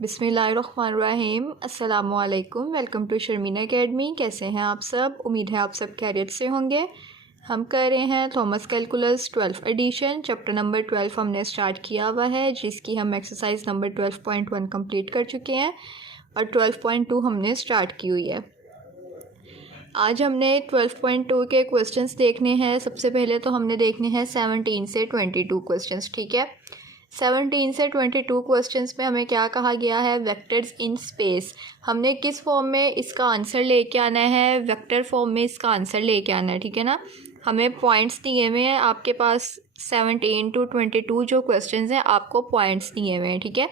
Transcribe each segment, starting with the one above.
बिस्मिल्लाहिर्रहमानिर्रहीम। अस्सलामुअलैकुम। Welcome to Sharmina academy. कैसे हैं आप सब? उम्मीद है आप सब खैरियत से होंगे। हम कर रहे हैं Thomas calculus 12th edition. Chapter number 12 हमने स्टार्ट किया हुआ है, जिसकी हम एक्सरसाइज नंबर 12.1 कंप्लीट कर चुके हैं और 12.2 हमने स्टार्ट की हुई है। आज हमने 12.2 के क्वेश्चंस देखने हैं। सबसे पहले तो हमने देखने हैं 17 से 22 क्वेश्चंस। ठीक है, 17 से 22 क्वेश्चंस में हमें क्या कहा गया है? Vectors in space. हमने किस फॉर्म में इसका आंसर लेके आना है? वेक्टर फॉर्म में इसका आंसर लेके आना है। ठीक है ना, हमें पॉइंट्स दिए हुए हैं आपके पास। 17 to 22 जो क्वेश्चंस हैं आपको पॉइंट्स दिए हुए हैं। ठीक है,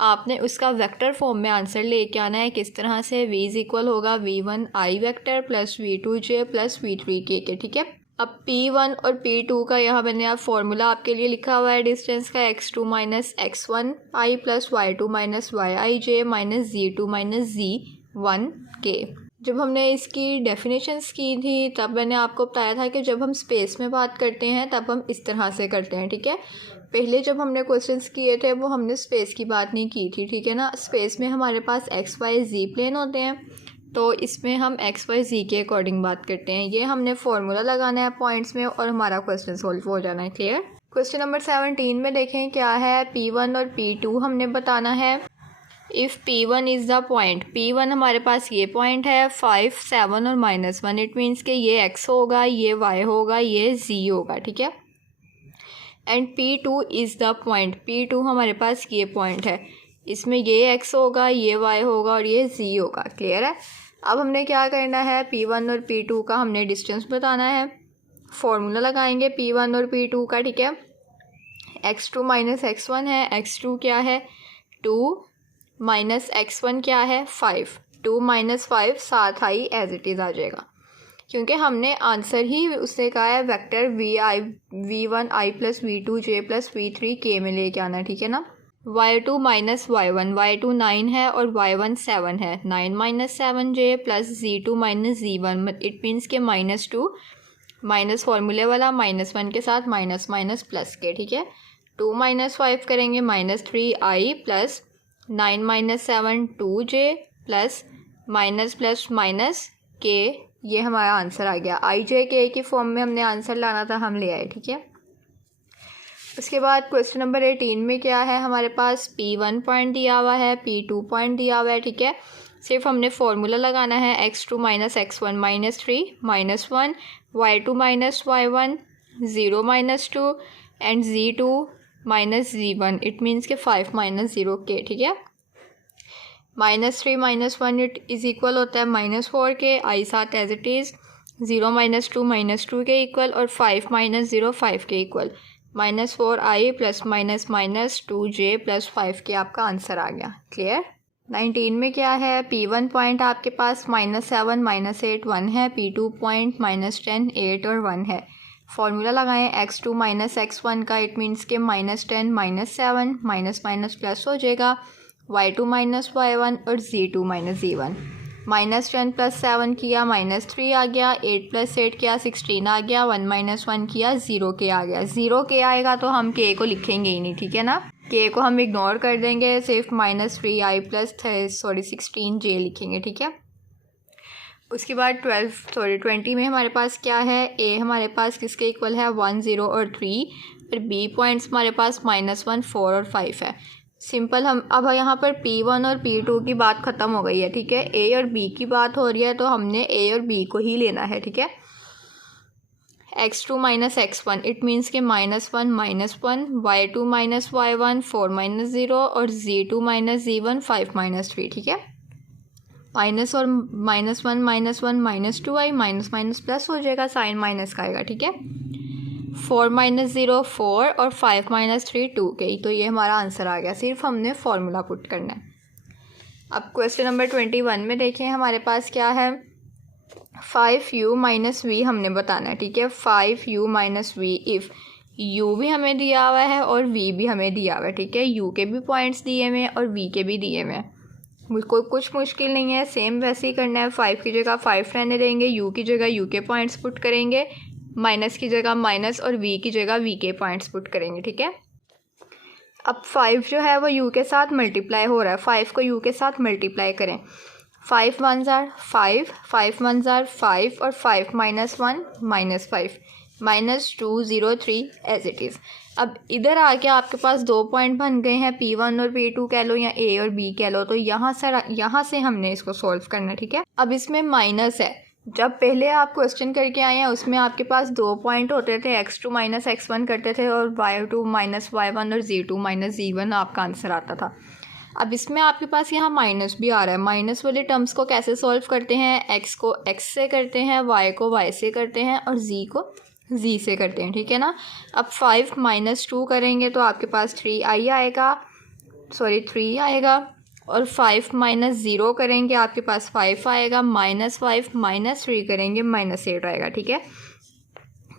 आपने उसका वेक्टर फॉर्म में आंसर लेके आना है। किस तरह से? v इज इक्वल होगा v1i vector plus v2j plus v3k के। ठीक है, अब P1 और P2 का यहाँ मैंने आप फॉर्मूला आपके लिए लिखा हुआ है डिस्टेंस का। x2 minus x1i plus y2 minus y1j minus z2 minus z1k। जब हमने इसकी डेफिनेशंस की थी तब मैंने आपको बताया था कि जब हम स्पेस में बात करते हैं तब हम इस तरह से करते हैं। ठीक है, पहले जब हमने क्वेश्चंस किए थे वो हमने स्पेस की बात नहीं की थी। ठीक है ना, स्पेस में हमारे पास एक्स वाई जी प्लेन होते हैं, तो इसमें हम एक्स वाई जी के अकॉर्डिंग बात करते हैं। ये हमने फार्मूला लगाना है पॉइंट्स में और हमारा क्वेश्चन सॉल्व हो जाना है। क्लियर? क्वेश्चन नंबर 17 में देखें क्या है। P1 और P2 हमने बताना है। If P1 is the point, P1 हमारे पास ये पॉइंट है 5, 7 और -1। इट मीन्स कि ये x होगा, ये y होगा, ये z होगा। ठीक है, and P2 is the point, P2 हमारे पास ये पॉइंट है, इसमें ये x होगा, ये y होगा और ये z होगा। क्लियर है? अब हमने क्या करना है? P1 और P2 का हमने डिस्टेंस बताना है। फॉर्मूला लगाएंगे P1 और P2 का। ठीक है, x2 माइनस x1 है, x2 क्या है 2 माइनस x1 क्या है 5। 2 माइनस 5 साथ आई एज इट इज़ आ जाएगा, क्योंकि हमने आंसर ही उससे कहा है vector v1i plus v2j plus v3k में लेके आना है। ठीक है ना, y2 माइनस y1, y2 9 है और y1 7 है। 9 minus 7j plus z2 minus z1। It means के -2 माइनस फॉर्मूले वाला -1 के साथ माइनस माइनस प्लस के। ठीक है, 2 माइनस 5 करेंगे -3i plus 9 minus 7 2j plus minus plus minus के। ये हमारा आंसर आ गया। आई जे के की फॉर्म में हमने आंसर लाना था, हम ले आए। ठीक है, उसके बाद क्वेश्चन नंबर 18 में क्या है? हमारे पास P1 पॉइंट दिया हुआ है, P2 पॉइंट दिया हुआ है। ठीक है, सिर्फ हमने फॉर्मूला लगाना है x2 minus x1 minus 3 minus 1, y2 minus y1 0 minus 2 and z2 minus z1। It means के 5 माइनस 0k। ठीक है, -3 माइनस 1 इट इज़ इक्वल होता है -4 के। आई साथ एज इट इज़ 0 माइनस 2 के इक्वल और 5 माइनस 0 5 के equal. -4i plus minus minus 2j plus 5 के आपका आंसर आ गया। क्लियर? 19 में क्या है? P1 पॉइंट आपके पास -7 -8 1 है, P2 पॉइंट -10 8 और 1 है। फॉर्मूला लगाएं x2 माइनस x1 का। इट मीन्स के -10 -7 माइनस माइनस प्लस हो जाएगा, y2 माइनस y1 और z2 माइनस z1। -10 प्लस 7 किया -3 आ गया, 8 प्लस 8 किया 16 आ गया, 1 माइनस 1 किया 0k आ गया। 0k आएगा तो हम k को लिखेंगे ही नहीं। ठीक है ना, k को हम इग्नोर कर देंगे, सिर्फ -3i प्लस 16j लिखेंगे। ठीक है, उसके बाद 20 में हमारे पास क्या है? a हमारे पास किसके इक्वल है? 1 0 और 3। फिर b पॉइंट्स हमारे पास -1 4 और 5 है। सिंपल। हम अब यहाँ पर P1 और P2 की बात ख़त्म हो गई है। ठीक है, A और B की बात हो रही है, तो हमने A और B को ही लेना है। ठीक है, x2 minus x1 it means के -1 -1, y2 माइनस y1 4 माइनस 0 और z2 माइनस z1 5 माइनस 3। ठीक है, माइनस और -1 -1 -2i माइनस माइनस प्लस हो जाएगा, साइन माइनस का आएगा। ठीक है, 4 माइनस 0 4 और 5 माइनस 3 2k। तो ये हमारा आंसर आ गया, सिर्फ हमने फॉर्मूला पुट करना है। अब क्वेश्चन नंबर 21 में देखें हमारे पास क्या है? 5u माइनस वी हमने बताना है। ठीक है, 5u minus we. If u भी हमें दिया हुआ है और v भी हमें दिया हुआ है। ठीक है, u के भी पॉइंट्स दिए हुए हैं और v के भी दिए हुए हैं। कोई कुछ मुश्किल नहीं है, सेम वैसे ही करना है। 5 की जगह 5 रहने देंगे, u की जगह u के पॉइंट्स पुट करेंगे, माइनस की जगह माइनस और v की जगह v के पॉइंट्स पुट करेंगे। ठीक है, अब 5 जो है वो u के साथ मल्टीप्लाई हो रहा है, 5 को u के साथ मल्टीप्लाई करें। 5 1 ज़ार 5, 5 1 ज़ार 5 और 5 minus 1 minus 5 minus 203 as it is. अब इधर आके आपके पास 2 पॉइंट बन गए हैं, P1 और P2 कह लो या A और B कह लो। तो यहाँ से हमने इसको सॉल्व करना है, ठीक है। अब इसमें माइनस है, जब पहले आप क्वेश्चन करके आए हैं उसमें आपके पास 2 पॉइंट होते थे, x2 माइनस x1 करते थे और y2 माइनस y1 और z2 माइनस z1 आपका आंसर आता था। अब इसमें आपके पास यहाँ माइनस भी आ रहा है। माइनस वाले टर्म्स को कैसे सॉल्व करते हैं, x को x से करते हैं, y को y से करते हैं और z को z से करते हैं, ठीक है ना। अब 5 माइनस 2 करेंगे तो आपके पास 3 आएगा, 3 आएगा। और 5 माइनस 0 करेंगे आपके पास 5 आएगा, माइनस 5 माइनस 3 करेंगे माइनस 8 आएगा, ठीक है।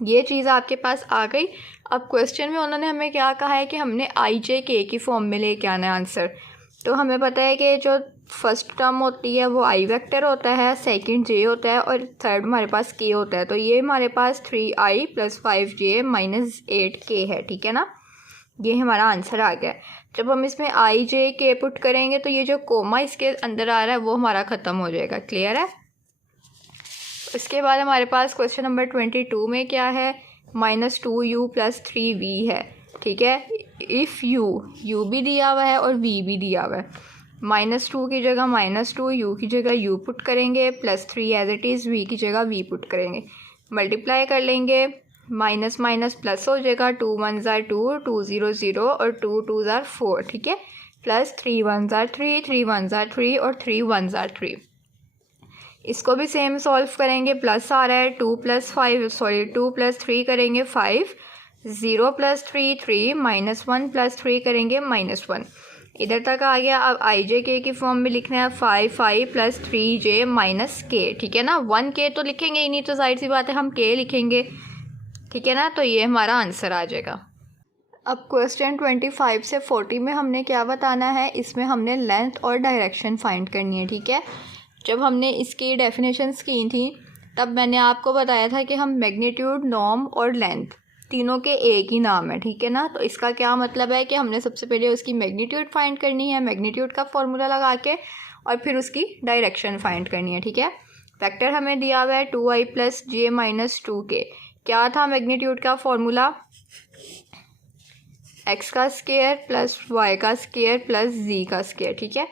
ये चीज़ आपके पास आ गई। अब क्वेश्चन में उन्होंने हमें क्या कहा है कि हमने आई जे के की फॉर्म में लेके आना है आंसर। तो हमें पता है कि जो फर्स्ट टर्म होती है वो आई वेक्टर होता है, सेकंड जे होता है और थर्ड हमारे पास के होता है। तो ये हमारे पास 3i + 5j माइनस 8k है, ठीक है ना। ये हमारा आंसर आ गया। जब हम इसमें आई जे के पुट करेंगे तो ये जो कोमा इसके अंदर आ रहा है वो हमारा ख़त्म हो जाएगा, क्लियर है। इसके बाद हमारे पास क्वेश्चन नंबर 22 में क्या है, -2u + 3v है, ठीक है। इफ़ u भी दिया हुआ है और v भी दिया हुआ है। -2 की जगह -2, u की जगह u पुट करेंगे, +3 एज इट इज़, v की जगह v पुट करेंगे, मल्टीप्लाई कर लेंगे, माइनस माइनस प्लस हो जाएगा, 2 1 ज़ार 2, 2 0 0 और 2 2 ज़ार 4, ठीक है। प्लस 3 1 ज़ार 3, 3 1 ज़ार 3 और 3 1 ज़ार 3। इसको भी सेम सॉल्व करेंगे, प्लस आ रहा है 2 + 3 करेंगे 5, 0 + 3 3, -1 + 3 करेंगे -1। इधर तक आ गया। अब आई जे के की फॉर्म में लिखना है 5i + 3j माइनस k, ठीक है ना। 1k तो लिखेंगे ही नहीं, तो जाहिर सी बात है हम k लिखेंगे, ठीक है ना। तो ये हमारा आंसर आ जाएगा। अब क्वेश्चन 25 से 40 में हमने क्या बताना है, इसमें हमने लेंथ और डायरेक्शन फाइंड करनी है, ठीक है। जब हमने इसकी डेफिनेशंस की थी तब मैंने आपको बताया था कि हम मैग्नीट्यूड, नॉर्म और लेंथ तीनों के एक ही नाम है, ठीक है ना। तो इसका क्या मतलब है कि हमने सबसे पहले उसकी मैग्नीट्यूड फाइंड करनी है, मैग्नीट्यूड का फॉर्मूला लगा के, और फिर उसकी डायरेक्शन फाइंड करनी है, ठीक है। वेक्टर हमें दिया हुआ है 2i + j - 2k। क्या था मैग्नीट्यूड का फॉर्मूला, x का स्क्वायर प्लस y का स्क्वायर प्लस z का स्क्वायर, ठीक है।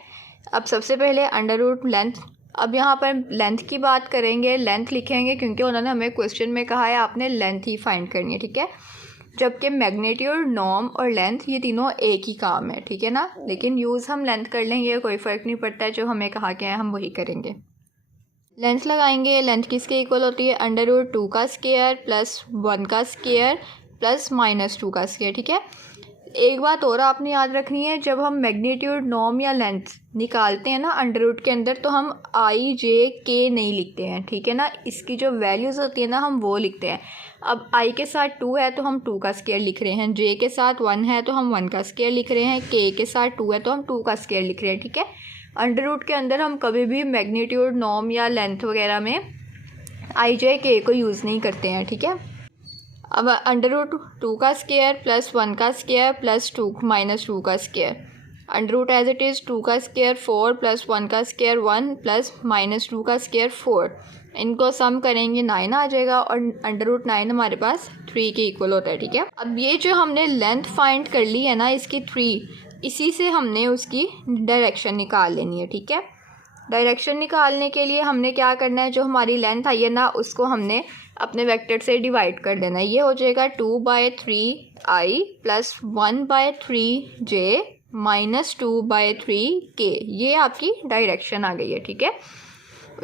अब सबसे पहले √ लेंथ। अब यहाँ पर लेंथ की बात करेंगे, लेंथ लिखेंगे क्योंकि उन्होंने हमें क्वेश्चन में कहा है आपने लेंथ ही फाइंड करनी है, ठीक है। जबकि मैग्नीट्यूड, नॉर्म और लेंथ ये तीनों एक ही काम है, ठीक है ना। लेकिन यूज़ हम लेंथ कर लेंगे, कोई फ़र्क नहीं पड़ता है, जो हमें कहा गया है हम वही करेंगे। लेंथ लगाएंगे, लेंथ किसके इक्वल होती है, √2 का स्क्वायर प्लस 1 का स्क्वायर प्लस -2 का स्क्वायर, ठीक है। एक बात और आपने याद रखनी है, जब हम मैग्नीट्यूड, नॉर्म या लेंथ निकालते हैं ना √ के अंदर, तो हम आई जे के नहीं लिखते हैं, ठीक है ना। इसकी जो वैल्यूज़ होती है ना हम वो लिखते हैं। अब आई के साथ 2 है तो हम 2 का स्क्वायर लिख रहे हैं, जे के साथ 1 है तो हम 1 का स्क्वायर लिख रहे हैं, के के साथ 2 है तो हम 2 का स्क्वायर लिख रहे हैं, ठीक है। √ के अंदर हम कभी भी मैग्नीट्यूड, नॉर्म या लेंथ वगैरह में आई जे के को यूज़ नहीं करते हैं, ठीक है। अब √2 का स्क्वायर प्लस 1 का स्क्वायर प्लस 2 -2 का स्क्वायर, √ एज इट इज़ 2 का स्क्वायर 4 प्लस 1 का स्क्वायर 1 प्लस -2 का स्क्वायर 4। इनको सम करेंगे 9 आ जाएगा और √9 हमारे पास 3 के इक्वल होता है, ठीक है। अब ये जो हमने लेंथ फाइंड कर ली है ना इसकी 3, इसी से हमने उसकी डायरेक्शन निकाल लेनी है, ठीक है। डायरेक्शन निकालने के लिए हमने क्या करना है, जो हमारी लेंथ आई है ना उसको हमने अपने वेक्टर से डिवाइड कर देना है। ये हो जाएगा 2/3i + 1/3j - 2/3k। ये आपकी डायरेक्शन आ गई है, ठीक है।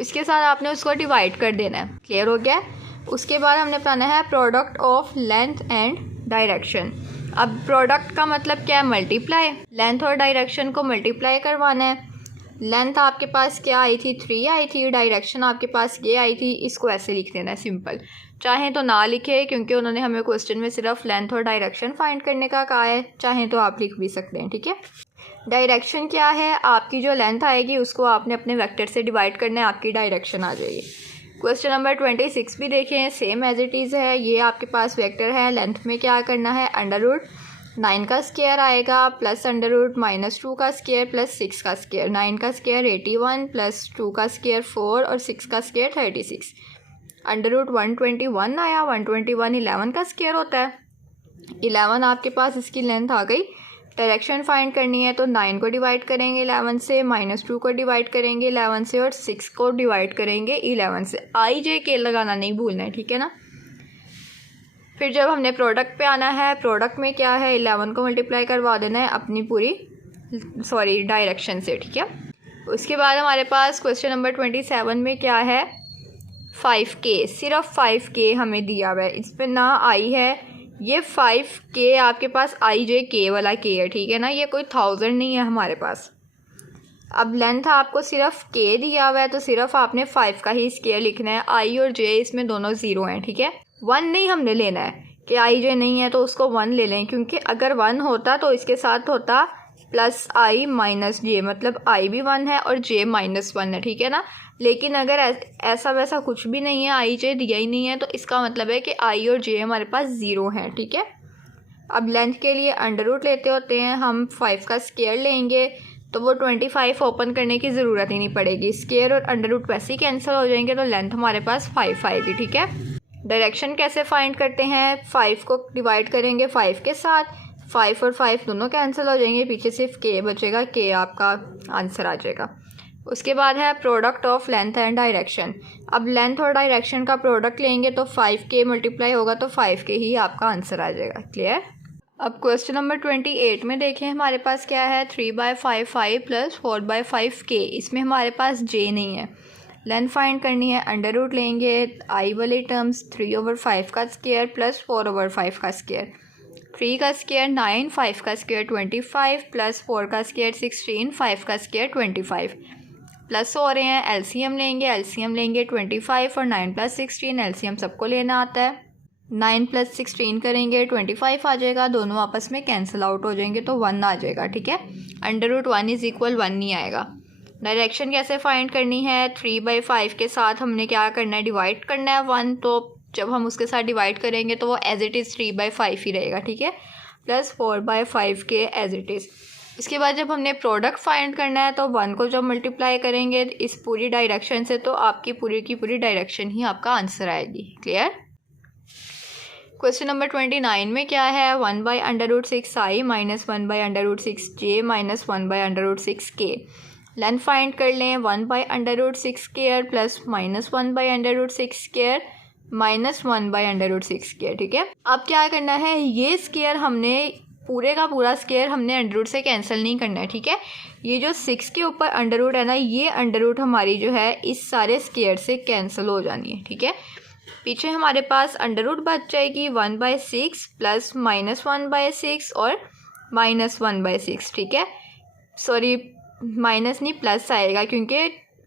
इसके साथ आपने उसको डिवाइड कर देना है, क्लियर हो गया। उसके बाद हमने पढ़ना है product of length and direction. अब प्रोडक्ट का मतलब क्या है, मल्टीप्लाई। लेंथ और डायरेक्शन को मल्टीप्लाई करवाना है। लेंथ आपके पास क्या आई थी, 3 आई थी, डायरेक्शन आपके पास ये आई थी। इसको ऐसे लिख देना है सिंपल, चाहे तो ना लिखे क्योंकि उन्होंने हमें क्वेश्चन में सिर्फ लेंथ और डायरेक्शन फाइंड करने का कहा है, चाहे तो आप लिख भी सकते हैं, ठीक है। डायरेक्शन क्या है, आपकी जो लेंथ आएगी उसको आपने अपने वेक्टर से डिवाइड करना है, आपकी डायरेक्शन आ जाएगी। क्वेश्चन नंबर 26 भी देखें, सेम एज इट इज़ है। ये आपके पास वेक्टर है, लेंथ में क्या करना है, 9 का स्क्वायर आएगा प्लस अंडर रूट -2 का स्क्वायर प्लस 6 का स्क्वायर। 9 का स्क्वायर 81 प्लस 2 का स्क्वायर 4 और 6 का स्क्वायर 36। अंडर रूट 121 आया। 121 11 का स्क्वायर होता है। 11 आपके पास इसकी लेंथ आ गई। डायरेक्शन फाइंड करनी है तो 9 को डिवाइड करेंगे 11 से, -2 को डिवाइड करेंगे 11 से और 6 को डिवाइड करेंगे 11 से। IJK लगाना नहीं भूलना है, ठीक है ना। फिर जब हमने प्रोडक्ट पे आना है, प्रोडक्ट में क्या है 11 को मल्टीप्लाई करवा देना है अपनी पूरी डायरेक्शन से, ठीक है। उसके बाद हमारे पास क्वेश्चन नंबर 27 में क्या है 5K। सिर्फ 5K हमें दिया हुआ है, इसमें ना I है। ये 5K आपके पास IJK वाला K है, ठीक है ना। ये कोई 1000 नहीं है हमारे पास। अब लेंथ आपको सिर्फ K दिया हुआ है तो सिर्फ आपने 5 का ही स्क्वायर लिखना है। I और J इसमें दोनों 0 हैं, ठीक है। 1 नहीं हमने लेना है कि IJ नहीं है तो उसको 1 ले लें, क्योंकि अगर 1 होता तो इसके साथ होता प्लस I माइनस J, मतलब I भी 1 है और J -1 है, ठीक है ना। लेकिन अगर ऐसा वैसा कुछ भी नहीं है, IJ दिया ही नहीं है, तो इसका मतलब है कि I और J हमारे पास 0 हैं, ठीक है। अब लेंथ के लिए अंडर रूट लेते होते हैं हम। 5 का स्क्वायर लेंगे तो वो 25 ओपन करने की ज़रूरत ही नहीं पड़ेगी। स्क्वायर और अंडर रूट वैसे ही कैंसिल हो जाएंगे तो लेंथ हमारे पास 5 आएगी, ठीक है। डायरेक्शन कैसे फाइंड करते हैं, 5 को डिवाइड करेंगे 5 के साथ, 5 और 5 दोनों कैंसिल हो जाएंगे, पीछे सिर्फ K बचेगा। K आपका आंसर आ जाएगा। उसके बाद है product of length and direction. अब लेंथ और डायरेक्शन का प्रोडक्ट लेंगे तो 5K मल्टीप्लाई होगा तो 5K ही आपका आंसर आ जाएगा। क्लियर। अब क्वेश्चन नंबर 28 में देखें हमारे पास क्या है 3/5 प्लस 4/5K। इसमें हमारे पास J नहीं है। लेंथ फाइंड करनी है, अंडर रूट लेंगे I वाले टर्म्स 3/5 का स्क्वायर प्लस 4/5 का स्क्वायर। 3 का स्क्वायर 9, 5 का स्क्वायर 25 प्लस 4 का स्क्वायर 16, 5 का स्क्वायर 25 प्लस हो रहे हैं। एलसीएम लेंगे 25 और 9 + 16। एलसीएम सबको लेना आता है। 9 + 16 करेंगे 25 आ जाएगा, दोनों आपस में कैंसिल आउट हो जाएंगे तो 1 आ जाएगा, ठीक है। अंडर रूट 1 = 1 नहीं आएगा। डायरेक्शन कैसे फाइंड करनी है, 3/5 के साथ हमने क्या करना है डिवाइड करना है 1, तो जब हम उसके साथ डिवाइड करेंगे तो वो एज इट इज़ 3/5 ही रहेगा, ठीक है। प्लस 4/5 के एज इट इज़। इसके बाद जब हमने प्रोडक्ट फाइंड करना है तो 1 को जब मल्टीप्लाई करेंगे इस पूरी डायरेक्शन से तो आपकी पूरी की पूरी डायरेक्शन ही आपका आंसर आएगी। क्लियर। क्वेश्चन नंबर 29 में क्या है 1/√6i - 1/√6j - 1/√6k। Length find कर लें 1/√6 प्लस -1/√6 माइनस 1/√6, ठीक है। अब क्या करना है, ये स्क्वायर हमने पूरे का पूरा स्क्वायर हमने अंडर रूट से कैंसिल नहीं करना है, ठीक है। ये जो 6 के ऊपर अंडर रूट है ना, ये अंडर रूट हमारी जो है इस सारे स्क्वायर से कैंसिल हो जानी है, ठीक है। पीछे हमारे पास अंडर रूट बच जाएगी 1/6 प्लस -1/6 और -1/6, ठीक है। सॉरी माइनस नहीं प्लस आएगा, क्योंकि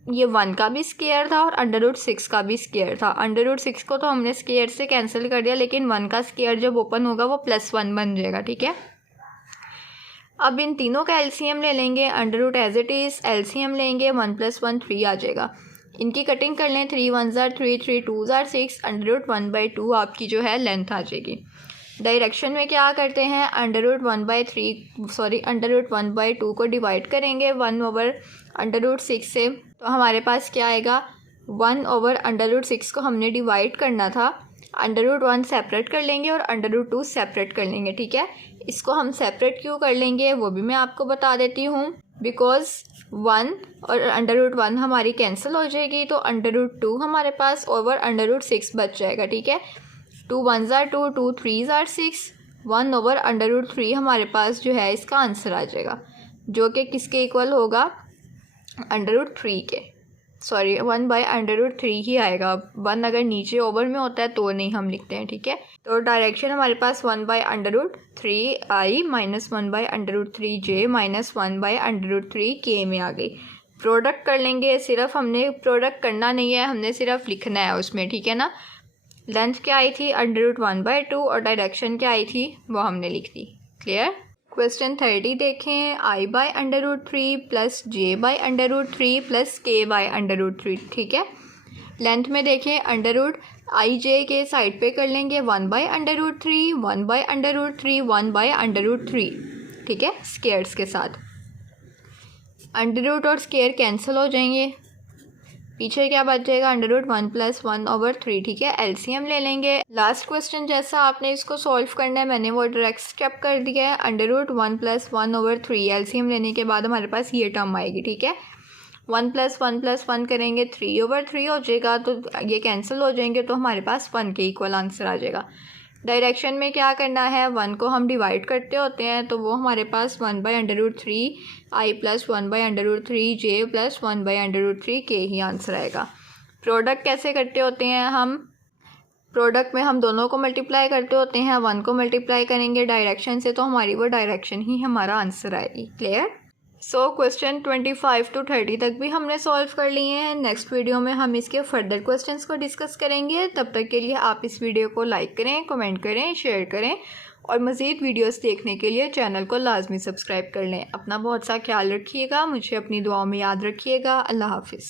ये 1 का भी स्क्वायर था और अंडर रूट 6 का भी स्क्वायर था। अंडर रूट 6 को तो हमने स्क्वायर से कैंसिल कर दिया, लेकिन 1 का स्क्वायर जब ओपन होगा वो +1 बन जाएगा, ठीक है। अब इन तीनों का एलसीएम ले लेंगे, under root as it is. LCM लेंगे 1 + 1 3 आ जाएगा। इनकी कटिंग कर लें, 3 × 1 = 3, 3 × 2 = 6, अंडर रूट 1/2 आपकी जो है लेंथ आ जाएगी। डायरेक्शन में क्या करते हैं, अंडर रूट 1/2 को डिवाइड करेंगे 1/√6 से, तो हमारे पास क्या आएगा 1/√6 को हमने डिवाइड करना था, अंडर रूट 1 सेपरेट कर लेंगे और अंडर रूट 2 सेपरेट कर लेंगे, ठीक है। इसको हम सेपरेट क्यों कर लेंगे वो भी मैं आपको बता देती हूँ। बिकॉज 1 और अंडर रूट 1 हमारी कैंसिल हो जाएगी, तो अंडर रूट 2 हमारे पास ओवर अंडर रूट 6 बच जाएगा, ठीक है। 2 × 1 = 2, 2 × 3 = 6, 1/√3 हमारे पास जो है इसका आंसर आ जाएगा, जो कि किसके इक्वल होगा √3 के। सॉरी 1/√3 ही आएगा। 1 अगर नीचे ओवर में होता है तो नहीं हम लिखते हैं, ठीक है। तो डायरेक्शन हमारे पास 1/√3i - 1/√3j - 1/√3k में आ गई। प्रोडक्ट कर लेंगे, सिर्फ हमने प्रोडक्ट करना नहीं है, हमने सिर्फ लिखना है उसमें, ठीक है ना। लेंथ क्या आई थी √1/2 और डायरेक्शन क्या आई थी वो हमने लिख दी। क्लियर। क्वेश्चन 30 देखें, i/√3 plus j/√3 plus k/√3, ठीक है। लेंथ में देखें अंडर रूट आई जे के साइड पे कर लेंगे 1/√3, 1/√3, 1/√3, ठीक है, स्केयर्स के साथ। अंडर रूट और स्केयर कैंसिल हो जाएंगे, पीछे क्या बच जाएगा, अंडर रूट 1 + 1/3, ठीक है। एलसीएम ले लेंगे। लास्ट क्वेश्चन जैसा आपने इसको सॉल्व करना है, मैंने वो डायरेक्ट स्टेप कर दिया है। अंडर रूट 1 + 1/3 एलसीएम लेने के बाद हमारे पास ये टर्म आएगी, ठीक है। 1 + 1 + 1 करेंगे 3/3 हो जाएगा, तो ये कैंसिल हो जाएंगे, तो हमारे पास 1 के इक्वल आंसर आ जाएगा। डायरेक्शन में क्या करना है, 1 को हम डिवाइड करते होते हैं, तो वो हमारे पास 1/√3 i + 1/√3 j + 1/√3 k he answer आएगा। प्रोडक्ट कैसे करते होते हैं हम, प्रोडक्ट में हम दोनों को मल्टीप्लाई करते होते हैं, 1 को मल्टीप्लाई करेंगे डायरेक्शन से, तो हमारी वो डायरेक्शन ही हमारा आंसर आएगी। क्लियर। सो क्वेश्चन 25 to 30 तक भी हमने सॉल्व कर लिए हैं। नेक्स्ट वीडियो में हम इसके फर्दर क्वेश्चंस को डिस्कस करेंगे। तब तक के लिए आप इस वीडियो को लाइक करें, कमेंट करें, शेयर करें और मज़ीद वीडियोस देखने के लिए चैनल को लाजमी सब्सक्राइब कर लें। अपना बहुत सा ख्याल रखिएगा, मुझे अपनी दुआओं में याद रखिएगा। अल्लाह हाफिज़।